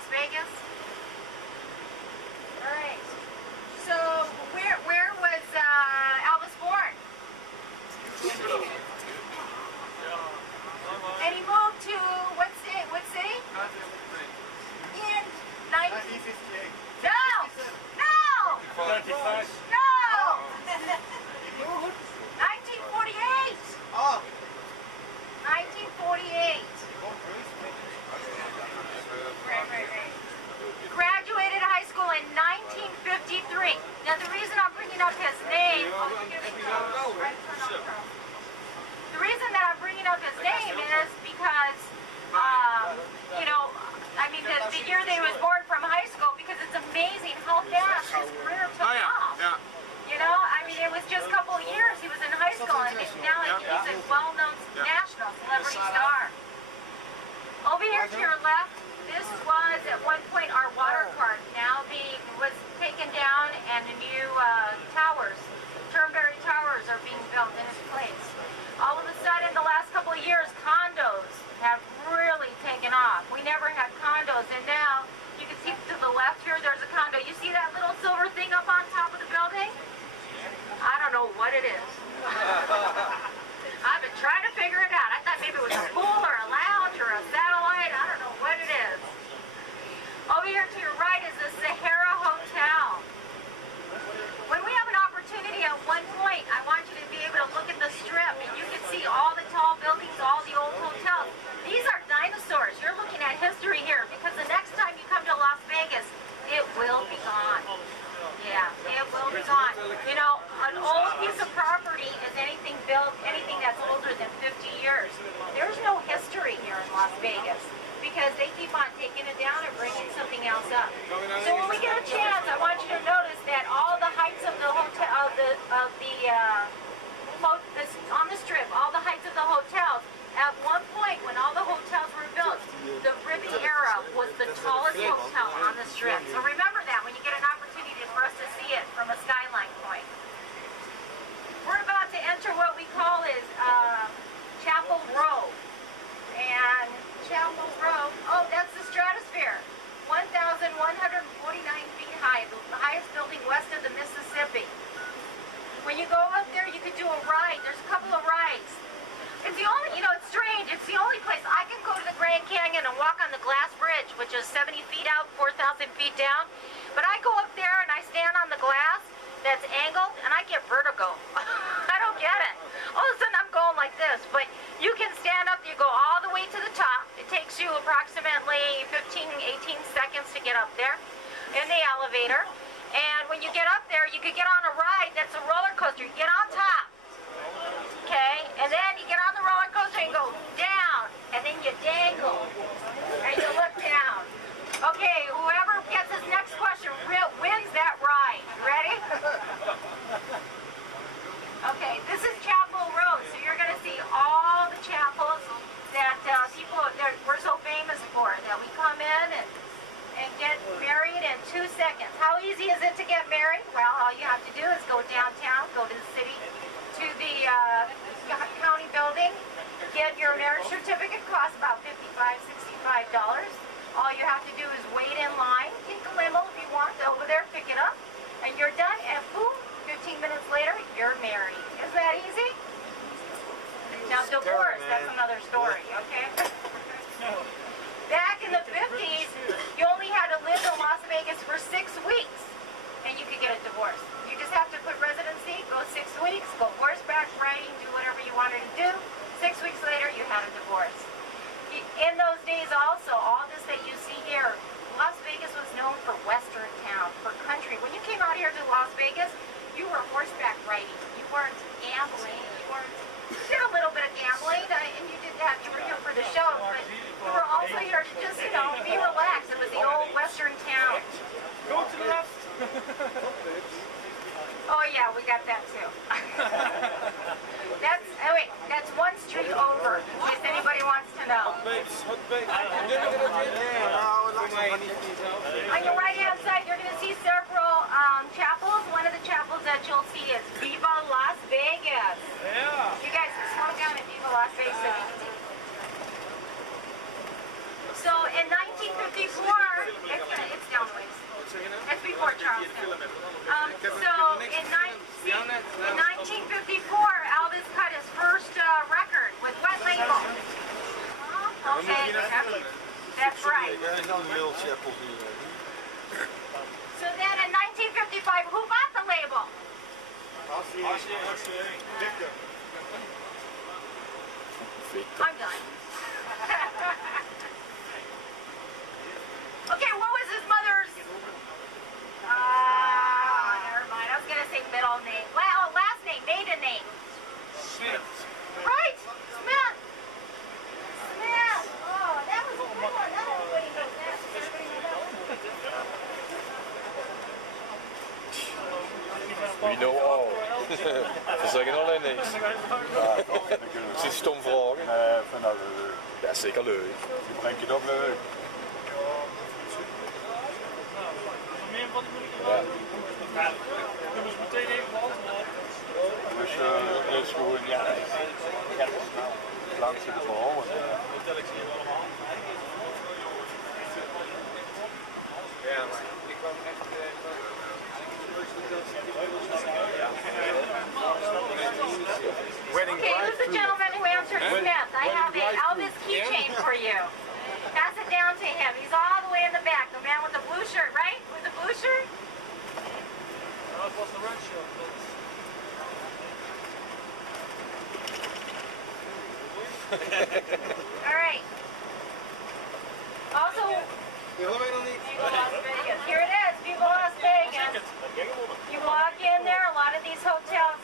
Las Vegas? All right. So where was Elvis born? And he moved to what city? What city? In 1958. No! No! 1948. Oh. 1948. Right. Graduated high school in 1953. Now the reason I'm bringing up his name, the reason that I'm bringing up his name is because, you know, I mean the year that he was born from high school, because it's amazing how fast his career took off. You know, I mean, it was just a couple of years he was in high school, and now he's a well-known national celebrity star. Over here to your left, this was at one point our water park. Now was taken down, and the new towers, Turnberry Towers, are being built in its place. All of a sudden, the last couple of years, condos have really taken off. We never had condos, and now you can see to the left here, there's a condo. You see that little silver thing up on top of the building? I don't know what it is. I've been trying to figure it out. I thought maybe it was a pool or a lounge or a satellite. I don't know what it is. Over here to your right is the Sahara Hotel. When we have an opportunity at one point, I want you to be able to look at the strip, and you can see all the tall buildings, all the old hotels. These are dinosaurs. You're looking at history here, because the next time you come to Las Vegas, it will be gone. Yeah, it will be gone. You know, an old piece of property is anything built, anything that's older than 50 years. There's no history here in Las Vegas, because they keep on taking it down and bringing something else up. So when we get a chance, I want you to notice that all the heights of the hotel, on the strip, all the heights of the hotels. At one point, when all the hotels were built, the Riviera was the tallest hotel on the strip. So remember that when you get an opportunity for us to see it from a skyline point. We're about to enter what we call is Chapel Row. And Chapel Row, oh, that's the Stratosphere. 1,149 feet high, the highest building west of the Mississippi. When you go up there, you could do a ride. There's a couple of rides. It's the only, you know, it's strange. It's the only place I can go to the Grand Canyon and walk on the glass bridge, which is 70 feet out, 4,000 feet down. But I go up there and I stand on the glass that's angled, and I get vertigo. I don't get it. All of a sudden, I'm going like this. But you can stand up. You go all the way to the top. It takes you approximately 15, 18 seconds to get up there in the elevator. And when you get up there, you could get on a ride that's a roller coaster. You get on top. Okay, and then you get on the roller coaster and go down, and then you dangle, and you look down. Okay, whoever gets this next question wins that ride. Ready? Okay, this is Chapel Road, so you're going to see all the chapels that we're so famous for, that we come in and get married in 2 seconds. How easy is it to get married? Well, all you have to do is go downtown, go to the city, to the county building, get your marriage certificate. Costs about $55, $65. All you have to do is wait in line, take a limo if you want, over there, pick it up, and you're done, and boom, 15 minutes later, you're married. Is that easy? Now, divorce, that's another story, okay? Back in the 50s, you only had to live in Las Vegas for 6 weeks, and you could get a divorce. You just have to put residency, go 6 weeks, go horseback riding, do whatever you wanted to do. 6 weeks later, you had a divorce. In those days also, all this that you see here, Las Vegas was known for Western town, for country. When you came out here to Las Vegas, you were horseback riding. You weren't gambling. You did a little bit of gambling, and you did that. You were here for the show, but you were also here to just, you know, be relaxed. It was the old Western town. Go to the left. Oh yeah, we got that too. That's one street over, in case anybody wants to know. On your right hand side, you're going to see several chapels. One of the chapels that you'll see is Viva Las Vegas. Yeah. You guys slow down at Viva Las Vegas so we can see. So in 1939, it's downways. It's before Charleston. So in 1954, Elvis cut his first record with what label? Okay, that's right. So then in 1955, who bought the label? I'm done. Okay, what was his mother's? Never mind. I was gonna say middle name. Well, last name, maiden name. Smith. Right, Smith. Smith. Oh, that was a good one. Not everybody knows that. We know all. We zeggen alleen niks. Het is stom vragen. Ik vind dat leuk. Ja, zeker leuk. Je brengt het ook leuk. Meer van die moet ik wel doen. Dat is meteen even beantwoord. Dus het is gewoon, ja, langs de verhouden. Ja, maar ik kwam echt... Okay, who's the gentleman who answered Smith? I have a Elvis keychain for you. Pass it down to him. He's all the way in the back. The man with the blue shirt, right? With the blue shirt? Dat was de red shirt. All right. Also, Viva Las Vegas. Here it is, Viva Las Vegas. You walk in there, a lot of these hotels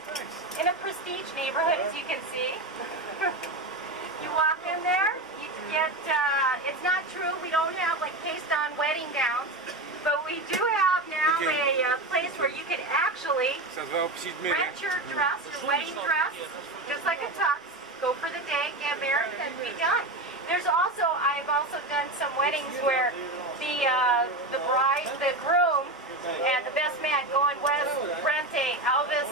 in a prestige neighborhood, as you can see. You walk in there, you get, it's not true, we don't have like paste-on wedding gowns, but we do have now a place where you can actually rent your dress, your wedding dress, just like a tux, go for the day, get married, and be done. There's also, I've also done some weddings where the bride, the groom, and the best man go and rent a Elvis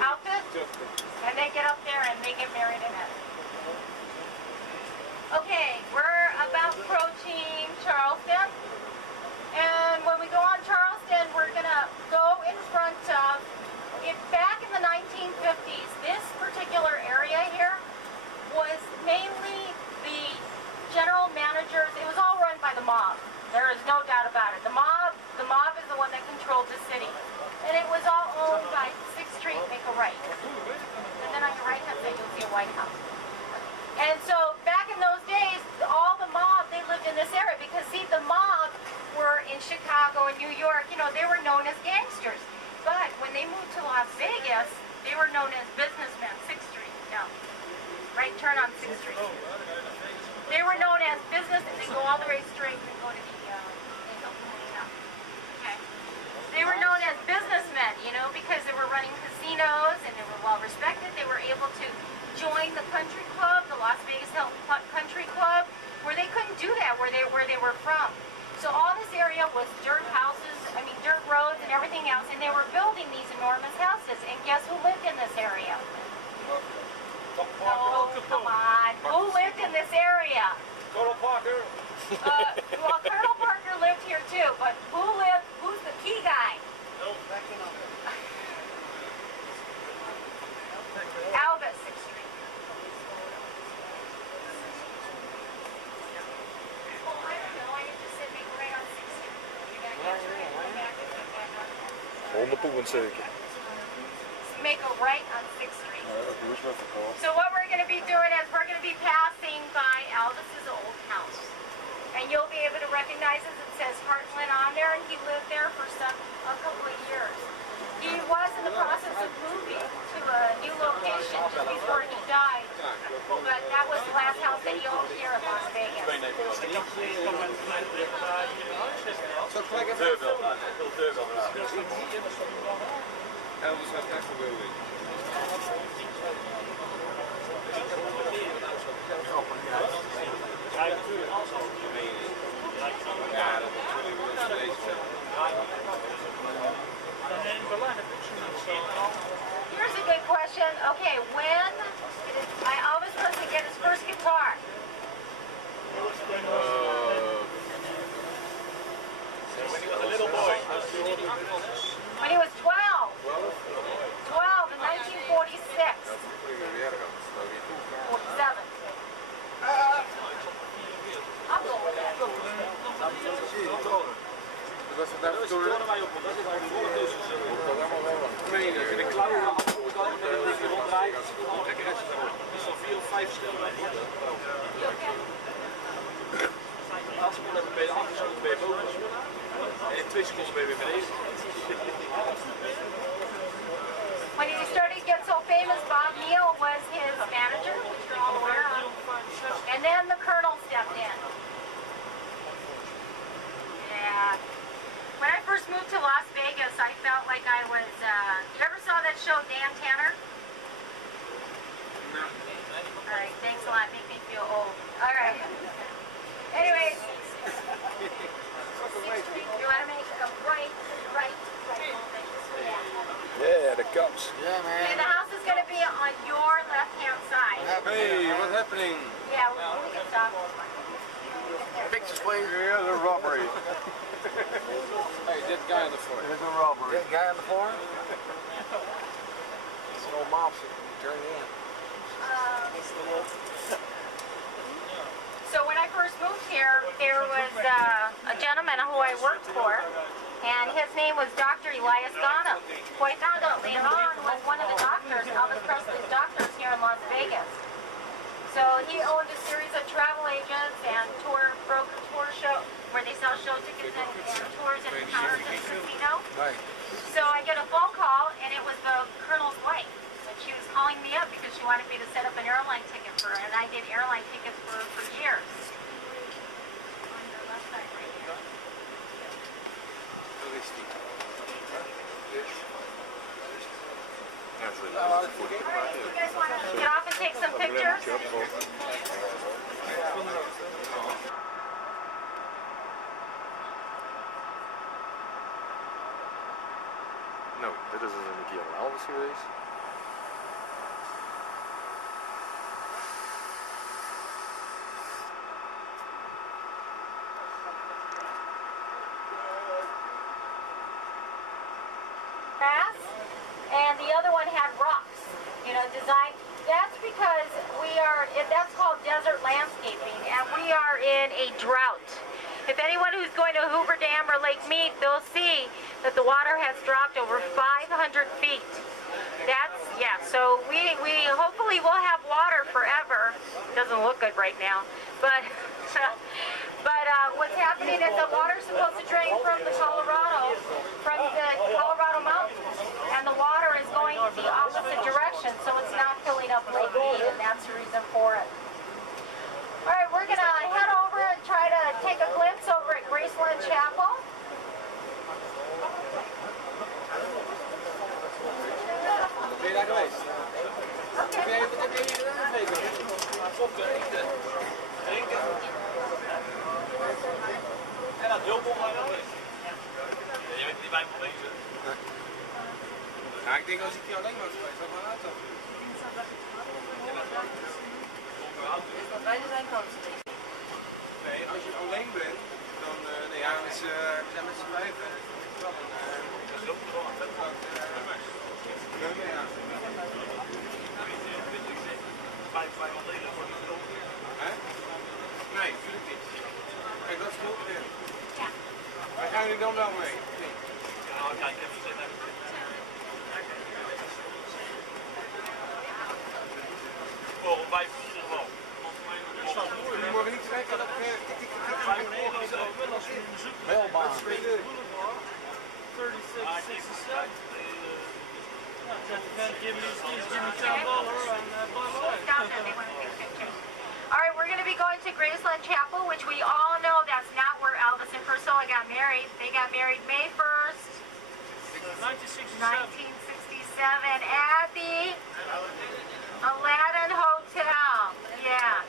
outfit, and they get up there and they get married in it. Okay, we're about approaching Charleston, and when we go on Charleston, we're gonna go in front of, back in the 1950s, this particular area here was mainly the general managers. It was all run by the mob. There is no doubt about it. The mob is the one that controlled the city. And it was all owned by 6th Street, make a right. And then on your right hand side, you'll see a White House. And so back in those days, all the mob, they lived in this area because, see, the mob were in Chicago and New York, you know, they were known as gangsters. But when they moved to Las Vegas, they were known as businessmen, 6th Street, no. Right turn on 6th Street. They were known as business, and they go all the way straight and go to the Hilton Hotel. Okay. They were known as businessmen, you know, because they were running casinos and they were well respected. They were able to join the country club, the Las Vegas Country Club, where they couldn't do that where they were from. So all this area was dirt houses, dirt roads and everything else, and they were building these enormous houses. And guess who lived in this area? Oh, come on. Who lived in this area? Colonel Parker. Well, Colonel Parker lived here too, but who's the key guy? Elvis, 6th Street. Well, I don't know. I just said make a right on 6th Street. You got to go back and come back on. 100% zeker. Make a right on 6th Street. So what we're going to be doing is we're going to be passing by Elvis's old house. And you'll be able to recognize it. It says Heartland on there, and he lived there for a couple of years. He was in the process of moving to a new location just before he died. But that was the last house that he owned here in Las Vegas. Elvis had echt een building. Ja, dat is natuurlijk wel steeds. Here's a good question. Okay, when did Elvis supposed to get his first guitar? When he started to get so famous, Bob Neal was his manager, which you're all aware of. And then the Colonel stepped in. Yeah. When I first moved to Las Vegas, I felt like I was, you ever saw that show, Dan Tanner? No. Alright, thanks a lot, make me feel old. Alright. Anyways. You want to make a right movement. Yeah, the cops. Yeah, man. Okay, the house is going to be on your left-hand side. Hey, what's happening? Yeah, we can stop. Pictures, please. Here's a robbery. Hey, that guy on the floor. Here's a robbery. That guy on the floor? It's an old mobster. Turn in. So when I first moved here, there was a gentleman who I worked for, and his name was Dr. Elias Ghana, who I found out later on was one of the doctors, Elvis Presley's doctors here in Las Vegas. So he owned a series of travel agents and broker tour show, where they sell show tickets and tours and encounters in the casino. Right. So I get a phone call, and it was the Colonel's wife. And she was calling me up because she wanted me to set up an airline ticket for her, and I did airline tickets for her for years. On your left side right here. Alright, you guys want to get off and take some pictures? Nou, dit is dus een keer een Elvis geweest. And the other one had rocks, designed. That's because that's called desert landscaping, and we are in a drought. If anyone who's going to Hoover Dam or Lake Mead, they'll see that the water has dropped over 500 feet. So we hopefully will have water forever. Doesn't look good right now, but what's happening is the water's supposed to drain from the Colorado mountains, and the water is going the opposite direction, so it's not filling up Lake Mead, and that's the reason for it. All right, we're gonna head over and try to take a glimpse over at Graceland Chapel. Ben je daar geweest? Okay. Ben je hier aangegeven? Drinken. En dat heel bom maar wel is. Je bent niet bij me bezig. Ja, ik denk als ik hier alleen was geweest, zou ik maar uit hebben. Nee, als je alleen bent, dan we zijn met z'n vijven. Dat is ook gewoon een ja. Hè? Nee, natuurlijk niet. Kijk, dat is goed. Ja. Waar gaan jullie dan wel mee? Ja, kijk, even zitten. Voor 5 uur gewoon. Jullie mogen niet trekken dat ik Belbaan. 36, 67. Give me $10 and blah blah blah. All right, we're going to be going to Graceland Chapel, which we all know that's not where Elvis and Priscilla got married. They got married May 1st, 1967 at the Aladdin Hotel. Yeah.